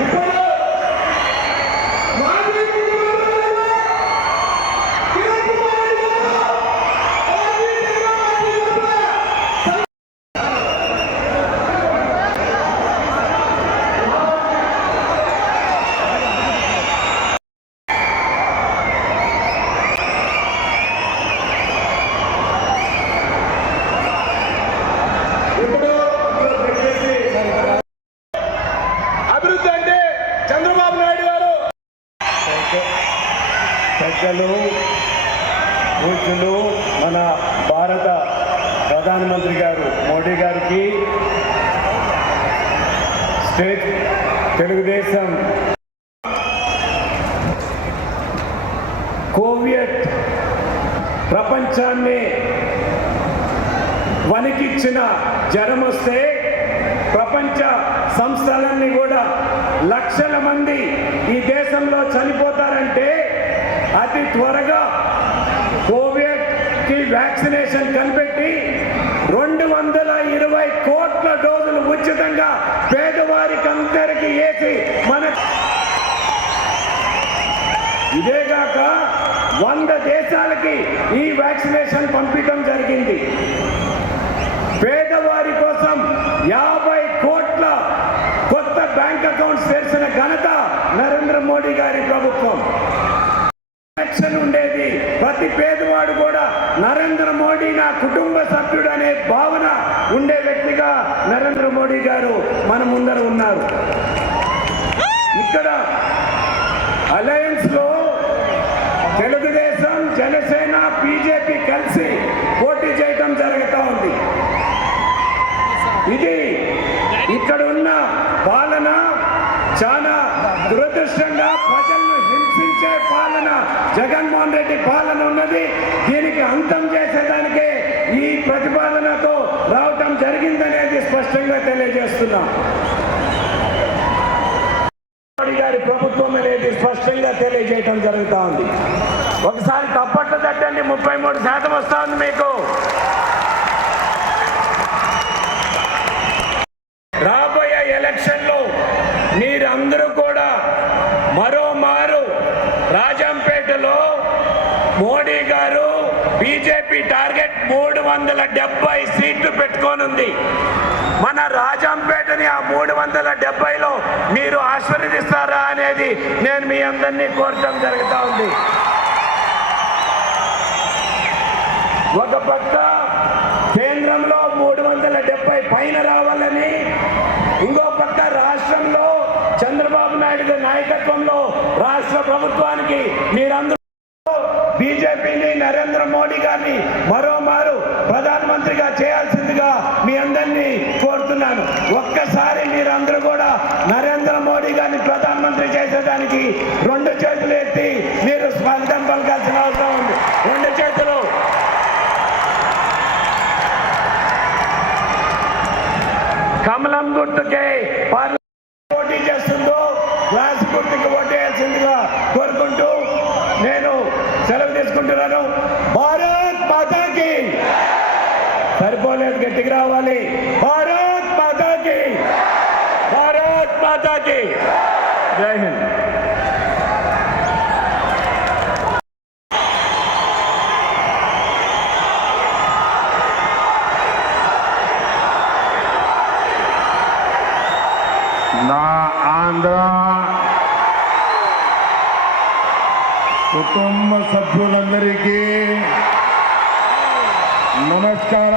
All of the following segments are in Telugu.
ಉಪ ప్రధానమంత్రి గారు మోడీ గారికి స్టేట్ తెలుగుదేశం కోవియట్ ప్రపంచాన్ని వణికిచ్చిన జ్వరం వస్తే ప్రపంచ సంస్థలన్నీ కూడా లక్షల మంది ఈ దేశంలో చనిపోతారంటే అతి త్వరగా కోవిడ్ కి వ్యాక్సినేషన్ కనిపెట్టి రెండు వందల ఇరవై కోట్ల డోసులు ఉచితంగా పేదవారికి అందరికీ వేసి మన ఇదేగాక వంద దేశాలకి ఈ వ్యాక్సినేషన్ పంపించడం జరిగింది. పేదవారి కోసం యాభై కోట్ల కొత్త బ్యాంక్ అకౌంట్స్ తెరిచిన ఘనత నరేంద్ర మోడీ గారి ప్రభుత్వం. ఉండేది ప్రతి పేదవాడు కూడా నరేంద్ర మోడీ నా కుటుంబ సభ్యుడు అనే భావన ఉండే వ్యక్తిగా నరేంద్ర మోడీ గారు మన ముందర ఉన్నారు. ఇక్కడ అలయన్స్లో తెలుగుదేశం జనసేన బీజేపీ కలిసి పోటీ చేయడం జరుగుతూ ఉంది. ఇది ఇక్కడ ఉన్న పాలన చాలా దురదృష్టంగా ప్రజలను ఇచ్చే పాలన జగన్మోహన్ రెడ్డి పాలన ఉన్నది. దీనికి అంతం చేసేదానికే ఈ ప్రతిపాదనతో రావటం జరిగిందనేది స్పష్టంగా తెలియజేస్తున్నాం. గారి ప్రభుత్వం అనేది స్పష్టంగా తెలియజేయటం జరుగుతూ ఉంది. ఒకసారి తప్పట్లు తట్టండి. ముప్పై మూడు శాతం వస్తా ఉంది మీకు రాబోయే ఎలక్షన్లో మీరందరూ కూడా మరో మారు రాజంపేటలో మోడీ గారు బీజేపీ టార్గెట్ మూడు వందల డెబ్బై సీట్లు పెట్టుకోనుంది. మన రాజంపేటని ఆ మూడు వందల డెబ్బైలో మీరు ఆశీర్వదిస్తారా అనేది నేను మీ అందరినీ కోరటం జరుగుతూ ఉంది. ఒక పక్క కేంద్రంలో మూడు వందల డెబ్బై పైన రావాలని ఇంకో పక్క రాష్ట్రంలో చంద్రబాబు నాయుడు నాయకత్వంలో రాష్ట్ర ప్రభుత్వానికి మీరందరూ బీజేపీని నరేంద్ర మోడీ గారిని మరోమారు ప్రధానమంత్రిగా చేయాల్సిందిగా మీ అందరినీ కోరుతున్నాను. ఒక్కసారి మీరందరూ కూడా నరేంద్ర మోడీ గారిని ప్రధానమంత్రి చేసేదానికి రెండు చేతులు ఎత్తి మీరు స్పందన పలకాల్సిన అవసరం ఉంది. రెండు చేతులు. కమలం గుర్తుకే సరిపోలేదు గట్టికి రావాలి భారత్ మాతాకి భారత్ మాతాకి జై హింద్ నా ఆంధ్ర కుటుంబ సభ్యులందరికీ नमस्कार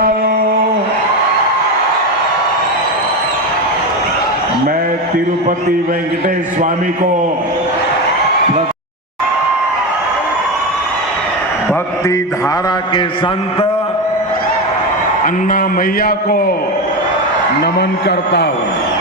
मैं तिरुपति वेंकटेश स्वामी को भक्ति धारा के संत अन्ना मैया को नमन करता हूँ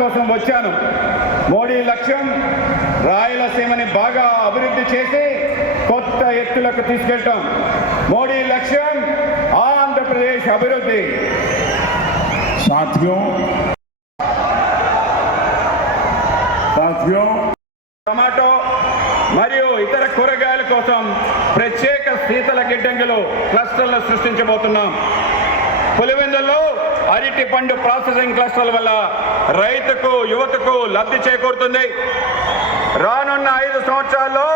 కోసం వచ్చాను. మోడీ లక్ష్యం రాయలసీమని బాగా అభివృద్ధి చేసి కొత్త ఎత్తులకు తీసుకెళ్ళటం. మోడీ లక్ష్యం ఆంధ్రప్రదేశ్ అభివృద్ధి. సాధ్యం. సాధ్యం. టమాటో మరియు ఇతర కూరగాయల కోసం ప్రత్యేక శీతల గిడ్డంగులు క్లస్టర్లు సృష్టించబోతున్నాం. పులివెందుల్లో అరటి పండు ప్రాసెసింగ్ క్లస్టర్ల వల్ల రైతుకు యువతకు లబ్ధి చేకూరుతుంది రానున్న ఐదు సంవత్సరాల్లో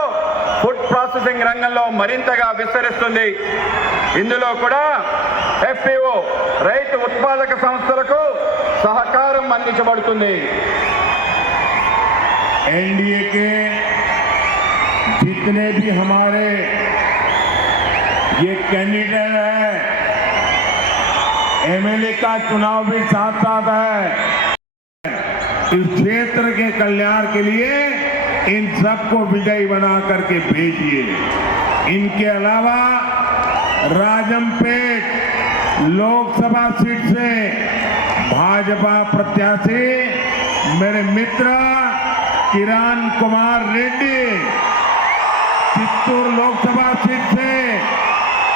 ఫుడ్ ప్రాసెసింగ్ రంగంలో మరింతగా విస్తరిస్తుంది ఇందులో కూడా ఎఫ్పిఓ రైతు ఉత్పాదక సంస్థలకు సహకారం అందించబడుతుంది एनडीए के जितने भी हमारे ये कैंडिडेट है एमएलए का चुनाव भी साथ साथ है। इस क्षेत्र के कल्याण के लिए इन सबको विजयी बना करके भेजिए। इनके अलावा राजमपेट लोकसभा सीट से भाजपा प्रत्याशी मेरे मित्र किरण कुमार रेड्डी चित्तूर लोकसभा सीट से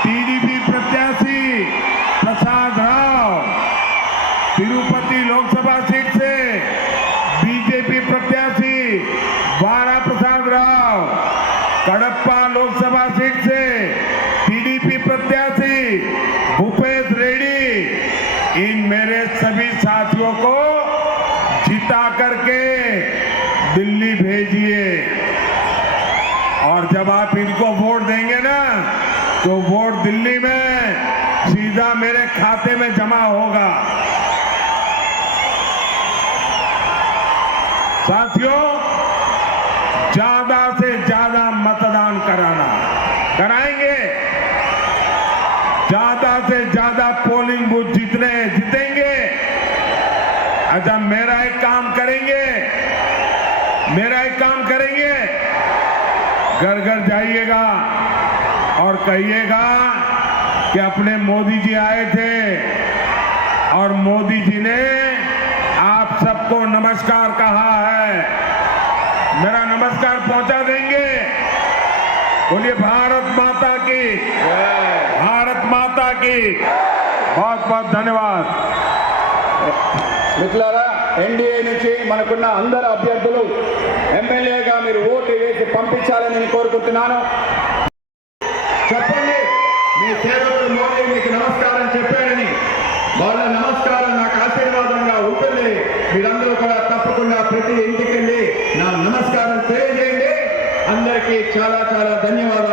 टीडीपी प्रत्याशी तिरुपति लोकसभा सीट से बीजेपी प्रत्याशी बारा प्रसाद राव। कड़प्पा लोकसभा सीट से टीडीपी प्रत्याशी भूपेश रेड्डी। इन मेरे सभी साथियों को जिता करके दिल्ली भेजिए। और जब आप इनको वोट देंगे ना तो वोट दिल्ली में सीधा मेरे खाते में जमा होगा। साथियों, ज़्यादा से ज़्यादा मतदान कराना। कराएँगे। ज़्यादा से ज़्यादा पोलिंग बूथ जीतने, जीतेंगे। अच्छा मेरा एक काम करेंगे। मेरा एक काम करेंगे। घर घर जाइएगा और कहिएगा कि अपने मोदी जी आए थे और मोदी जी ने आप सबको नमस्कार कहा है मेरा नमस्कार पहुंचा देंगे बोलिए भारत माता की भारत माता की बहुत बहुत धन्यवाद మిత్రులారా ఎన్డీఏ నుంచి మనకున్న అందరు అభ్యర్థులు ఎమ్మెల్యేగా మీరు ఓటు వేసి పంపించాలని నేను కోరుకుంటున్నాను చెప్పండి మీ సేవకుడు మోదీ మీకు నమస్కారం చెప్పాడని వాళ్ళ నమస్కారం నాకు ఆశీర్వాదంగా ఉంటుంది మీరందరూ కూడా తప్పకుండా ప్రతి ఇంటికి వెళ్ళి నా నమస్కారం తెలియజేయండి. అందరికీ చాలా చాలా ధన్యవాదాలు.